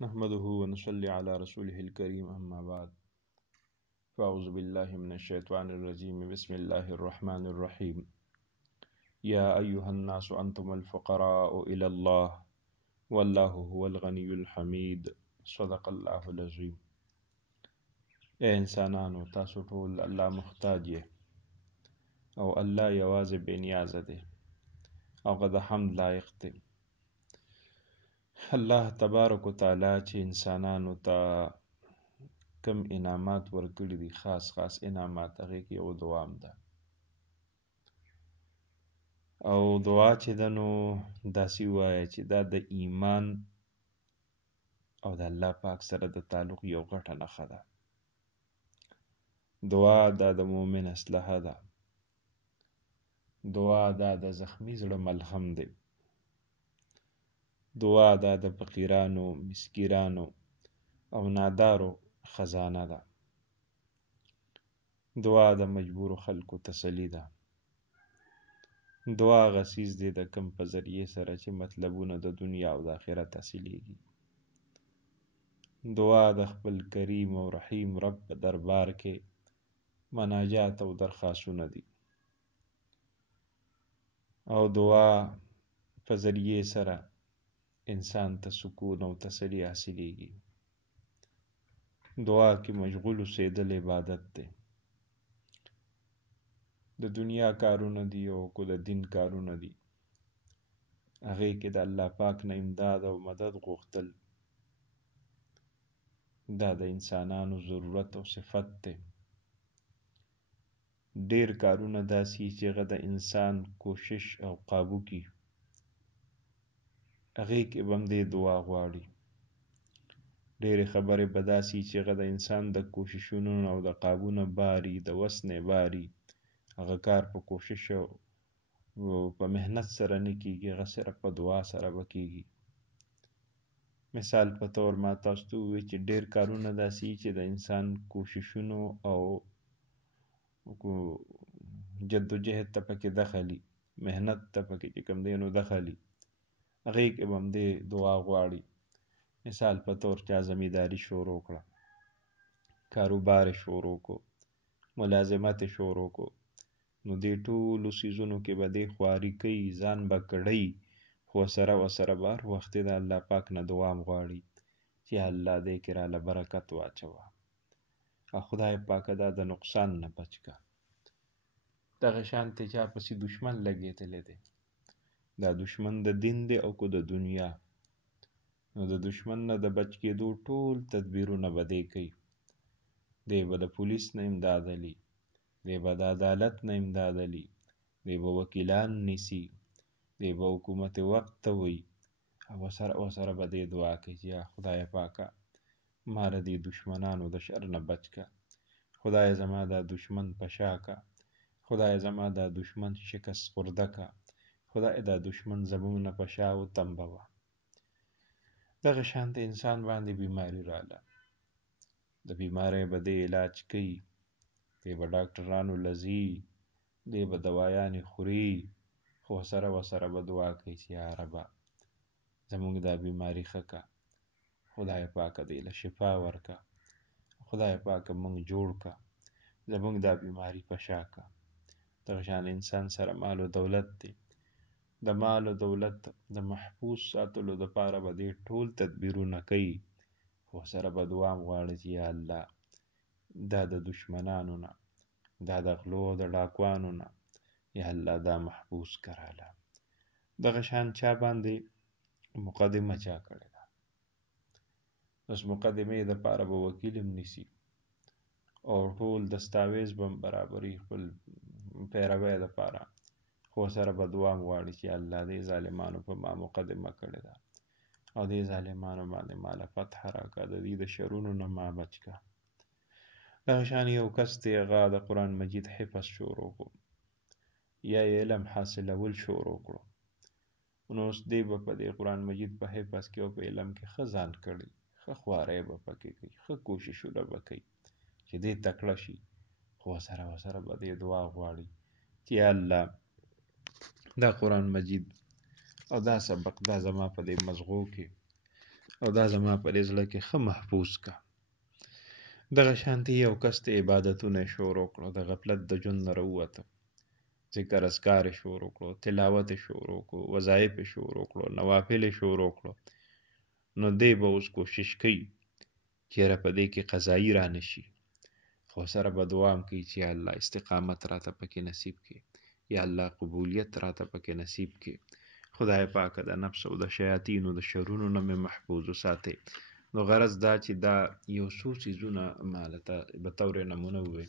نحمده ونصلي على رسوله الكريم أما بعد فأعوذ بالله من الشيطان الرجيم بسم الله الرحمن الرحيم يا أيها الناس أنتم الفقراء إلى الله والله هو الغني الحميد صدق الله العظيم. اے انسانانو تاسو ټول الله محتاج یې او الله یوازې بے نیازه دی او د حمد لایق دی. الله تبارک وتعالی چې انسانانو ته کم انعامات ورکړي دي، خاص انعامات، هغې کې یو دعا هم ده. او دعا چې ده نو داسې ووایه چې دا د ایمان او د الله پاک سره د تعلق یو غټه نښه ده. دعا دا د مؤمن اسلحه ده. دعا دا د زخمی زړه ملهم دی. دعا دا د فقیرانو، مسکیرانو او نادارو خزانه ده. دعا د مجبورو خلکو تسلی ده. دعا هغه څیز دی د کوم په ذریعې سره چې مطلبونه د دنیا او د آخرت حاصلیږي. دعا د خپل کریم او رحیم رب په دربار کې مناجات او درخواستونه دي. او دعا په ذریعې سره انسان ته سکون او تسلی حاصلیږي. دعا کې مشغول اوسېدل عبادت دی. د دنیا کارونه دي او کو د دین کارونه دي، هغې کې د الله پاک نه امداد او مدد غوښتل، دا د انسانانو ضرورت او صفت دی. ډیر کارونه داسې چې هغه د انسان کوشش او قابو کی، هغې کې به هم دې دعا غواړي. ډېرې خبرې به داسې چې هغه د انسان د کوششونو او د قابو نه باري، د وس نه باري، هغه کار په کوشش او په محنت سره نه کېږي، هغه صرف په دعا سره به کېږي. مثال په طور ما تاسو ته ووایي چې ډېر کارونه داسې چې د انسان کوششونو او جدوجهد ته پکې دخلي، محنت ته پکې چې کوم دی نو دخلي، هغې کې به هم دې دعا غواړي. مثال په طور چا زمینداري شروع کړه، کاروبار یې شروع کو، ملازمت یې شروع کو، نو دې ټولو څیزونو کې به دې خواري کوي، ځان به کړی، خو ورسره به هر وخت د الله پاک نه دعا هم غواړي چې الله دې کې راله برکت واچوه او خدای پاکه دا د نقصان نه بچ که. دغه شانتې چا پسې دشمن لګېدلی دی، دا دشمن د دین دی او کو د دنیا، نو د دشمن نه د بچ کېدو ټول تدبیرونه به دی کوي. دی به د پولیس نه امداد علي، دی به د عدالت نه امداد علي، دی به وکیلان نیسي، دی به حکومت وقت ته وایي او ورسره به دی دعا کوي چې یا خدای پاکه ما له دې دشمنانو د شر نه بچ که، خدای زما دا دشمن په شا که، خدای زما دا دشمن شکست خورده که، خدای دا دشمن زمونږ نه په شا وتمبوه. دغه شان د انسان باندې بیماری راله، د بیماری به دی علاج کوي، دی به ډاکټرانو له ځي، دی به دوایانې خوري، خو ورسره به دعا کوي چې یا ربه زمونږ دا بیماری ښه که، خدای پاکه دی له شفا ورکه، خدای پاکه مونږ جوړ که، زمونږ دا بیماری په شا که. دغه شان انسان سره مال و دولت دی، د مال و دولت د محفوظ ساتلو دپاره به دې ټول تدبیرونه کوي، خو سره به دعا هم غواړي چې یا الله دا د دشمنانو نه، دا د غلو او د ډاکوانو نه یا الله دا محفوظ که راله. دغه شان چا باندې مقدمه چا کړې ده، اوس مقدمې دپاره به وکیل هم نیسي او ټول دستاویز به هم برابري خپل پیروۍ دپاره، خو سره به دعا هم غواړي چې الله دې ظالمانو په ما مقدمه کړې ده او دې ظالمانو باندې ماله فتح راکړه، د دې د شرونو نه ما بچ که. دغه شان یو کس دی، هغه د قرآن مجید حفظ شروع کړو یا یې علم حاصلول شروع کړو، نو اوس دی به په دې قرآن مجید په حفظ کې او په علم کې ښه ځان کړي، ښه خواری به پکې کوي، ښه کوششونه به کوي چې دې تکړه شي، خو ورسره به دې دعا غواړي چې یا الله دا قرآن مجید او دا سبق دا زما په دې مزغو کې او دا زما په دې زړه کې ښه محفوظ کا. دغه شانتي یو کس ته عبادتونه شروع کړو، د غفلت د ژوند نه راووته، ذکر اذکار یې شروع کړو، تلاوت یې شروع کړو، وظایف یې شروع کړو، نوافل یې شروع کړو، نو دی به اوس کوشش کوي چېرې په دې کې قضایي را نشي، خو سره به دعا هم کوي چې یا الله استقامت راته پکې نصیب کړي، یا الله قبولیت راته پکې نصیب کړي، خدای پاکه د نفس او د شیاطینو د شرونو نه مې محفوظ وساتې. نو غرض دا چې دا یو څو څیزونه مالته به طور نمونه ووایي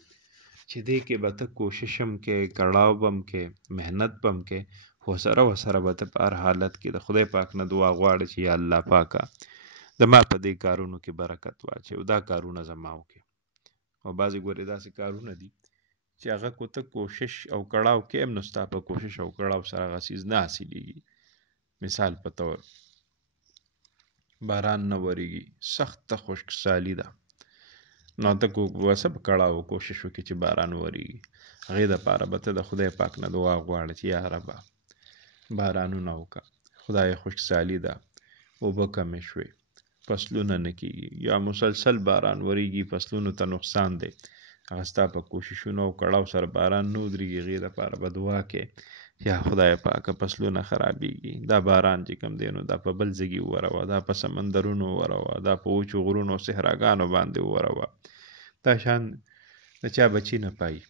چې دې کې به ته کوشش هم کې، کړاو به هم کې، محنت به هم کې، خو سره و سره به ته په هر حالت کې د خدای پاک نه دعا غواړې چې یا الله پاکه زما په دې کارونو کې برکت واچوي او دا کارونه زما وکړي. او بعضې ګورې داسې کارونه دي چې هغه کو ته کوشش او کړاو کې هم نو ستا په کوشش او کړاو سره هغه څیز نه حاصلېږي. مثال په طور باران نه ورېږي، سخته خشکسالي ده، نو ته وسه په کړاو کوشش وکړي چې باران وورېږي، هغې دپاره به ته د خدای پاک نه دعا غواړه چې یا ربه بارانونه وکړه، خدای خشکسالي ده، اوبه کمې شوې، فصلونه نه کېږي، یا مسلسل باران وریږي فصلونو ته نقصان دی، هغه ستا په کوششونو او کړاو سره باران نه ودرېږي، هغې دپاره به دعا کې یا خدای پاکه فصلونه خرابېږي، دا باران چې کوم دی نو دا په بل ځګي ووروه، دا په سمندرونو ووروه، دا په وچو غرونو او صحراګانو باندې ووروه، دا شان د چا بچي نه پایي،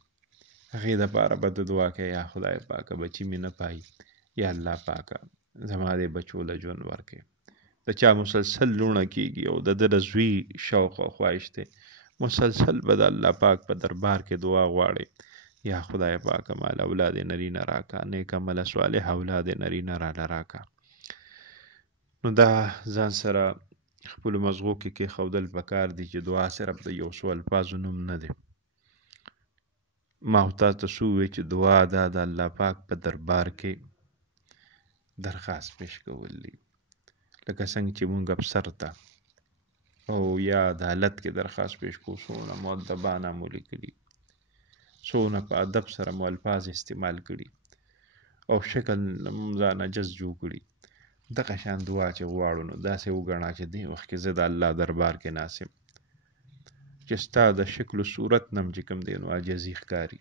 هغې دپاره به د دعا کوې یا خدای پاکه بچي مې نه پایي، یا الله پاکه زما دې بچو له ژوند ورکړې. د چا مسلسل لوڼه کېږي او د ده د زوی شوق او خواهش دی، مسلسل به د الله پاک په دربار کې دعا غواړي یا خدای پاکه مال اولاد نرینه راکا، نیک عمله صالح اولاد نرینه راله راکا. نو دا ځان سره خپلو مغزو کې کېښودل پکار دي چې دعا صرف د یو څو الفاظو نوم نه دی. ما خو تاسو ته څه ووایي چې دعا دا د الله پاک په دربار کې درخواست پیش کول دي، لکه څنګه چې مونږ افسر ته او یا عدالت کې درخواست پیش کوو، څونه مؤدبانه مو لیکلي، څونه په ادب سره مو الفاظ استعمال کړي او شکل ځان عجز جوړ کړي، دغه شان دعا چې غواړو نو داسې وګڼه چې دې وخت کې زه د الله دربار کې ناست یم، چې ستا د شکل و صورت نه م چې کوم دی نو عاجزي ښکاري،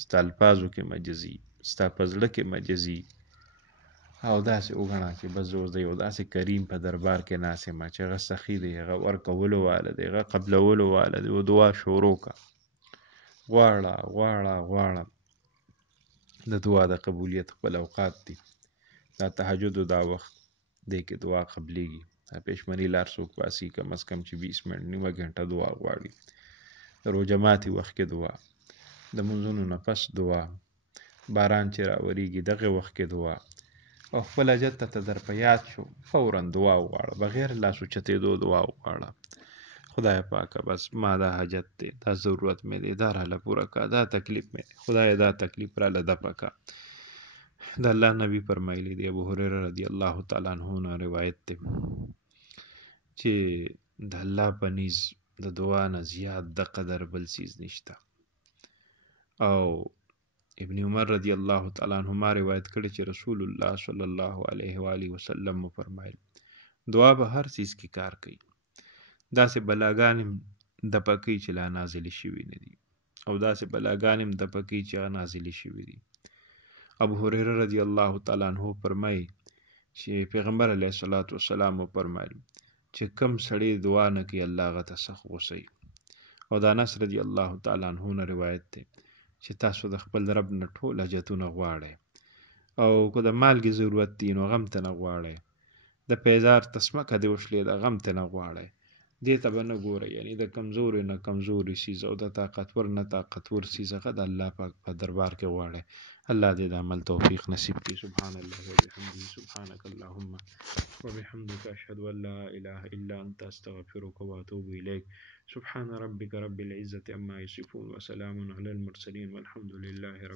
ستا الفاظو کې مجزي، ستا په زړه کې مجزي، او داسې وګڼه چې بس زه اوس د یو داسې کریم په دربار کې ناست یم چې هغه سخي دی، هغه ورکولو واله دی، هغه قبلولو واله دی، او دعا شروع کړه، غواړه غواړه غواړه. د دعا د قبولیت خپل اوقات دي، دا تهجدو دا وخت دی کې دعا قبلیږي، دا پېشمني لار څوک باسي کم از کم چې 20 منټ نیمه ګنټه دعا غواړي، د روژه ماتي وخت کې دعا، د منځونو نه پس دعا، باران چې راورېږي دغه وخت کې دعا، او خپل حاجت ته در په یاد شو فوراً دعا وغواړه، بغیر لاس اوچتېدو دعا وغواړه، خدای پاکه بس ما دا حاجت دی، دا ضرورت مې دی، دا راله پوره کا، دا تکلیف مې دی، خدای دا تکلیف راله دفع کا. د الله نبی فرمایلی دی، ابو هريره رضی الله تعالی عنہ نه روایت دی چې د الله په نيز د دعا نه زیات د قدر بل څیز نشته. او ابن عمر رضی الله تعالی عنهما روایت کړي چې رسول الله صلی الله علیه و آله وسلم فرمایل دعا به هر چیز کې کار کوي، داسې بلاګانې د پکې چې لا نازلې شوي نه دي، او داسې بلاګانې د پکې چې هغه نازلې شوي دي. ابو هريره رضی الله تعالی عنہ فرمایي چې پیغمبر علیه الصلاۃ والسلام فرمایل چې کم سړی دعا نه کوي الله هغه ته سخت غوسه. او د انس رضی الله تعالی عنہ نه روایت دی چې تاسو د خپل رب نه ټول حاجتونه غواړئ، او که د مالګې ضرورت دي نو غم ته نه غواړئ، د پیزار تسمکه دې وشلې د غم ته نه غواړئ، دې ته به نه ګورئ، یعنی د کمزوري نه کمزوري څیز او د طاقتور نه طاقتور څیز هغه د الله پاک په دربار کې غواړئ. الله دې د عمل توفیق نصیب کړي. سبحان الله وبحمده سبحانك اللهم وبحمدك أشهد أن لا إله إلا أنت أستغفرك وأتوب إليك. سبحان ربك رب العزة عما يصفون وسلام على المرسلين والحمد لله رب